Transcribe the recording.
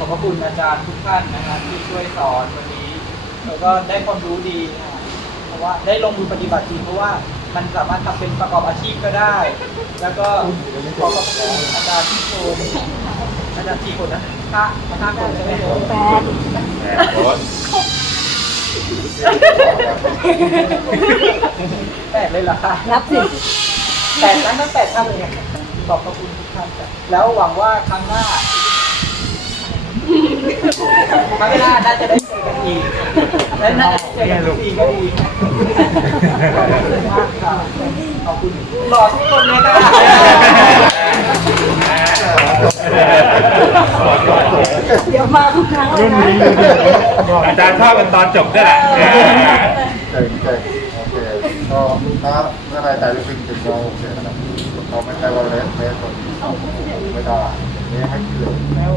ขอบพระคุณอาจารย์ทุกท่านนะครับที่ช่วยสอนวันนี้แล้วก็ได้ความรู้ดีนะเพราะว่าได้ลงมือปฏิบัติจริงเพราะว่ามันสามารถทำเป็นประกอบอาชีพก็ได้ แล้วก็ขอขอบคุณอาจารย์ที่โชมอาจารย์กี่คนนะห้าห้าคนใช่ไหมแปดแหมโค้ชแปดเลยเหรอคะนับสิแปดนั้นตั้งแปดท่านเลยอะขอบพระคุณทุกท่านจ้ะแล้วหวังว่าครั้งหน้า ครั้งหน้าน่าจะได้เจอกันอีกและน่าจะเจอกันทุกก็ดีขอบคุณหล่อทุกคนเลยค่ะเดี๋ยวมาทุกครั้งเลยนะอาจารย์ชอบกันตอนจบด้วยแหละเก่งเก่งโอเคก็ถ้าเมื่อไรใจรู้สึกถึงเราโอเคนะครับเราไม่ใช่ว่าเลสเลสคนไม่ได้นี่ให้คิดเลยว